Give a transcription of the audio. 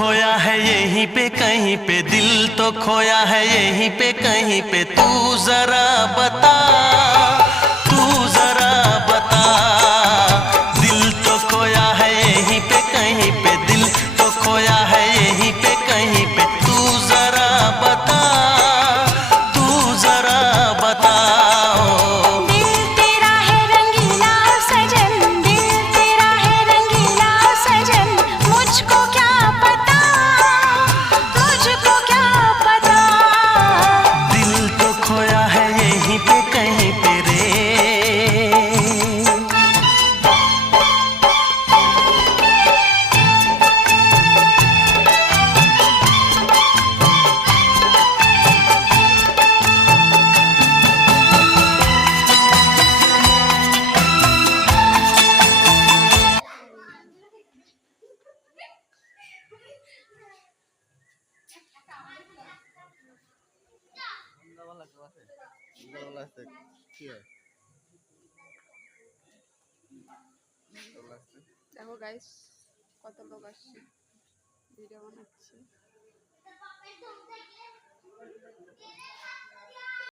खोया है यहीं पे कहीं पे, दिल तो खोया है यहीं पे कहीं पे। तू जरा बता, तू जरा बता। दिल तो खोया है यहीं पे कहीं पे, दिल तो खोया है यहीं पे कहीं पे। तू जरा बता, तू जरा बता। दिल तेरा है रंगीला सजन, दिल तेरा है रंगीला सजन। मुझको क्या पता, मुझको क्या पता। दिल तो खोया है यहीं पे कहीं पे रे। দেখো গাইস কত লোক আসছে, ভিডিও বানাচ্ছি।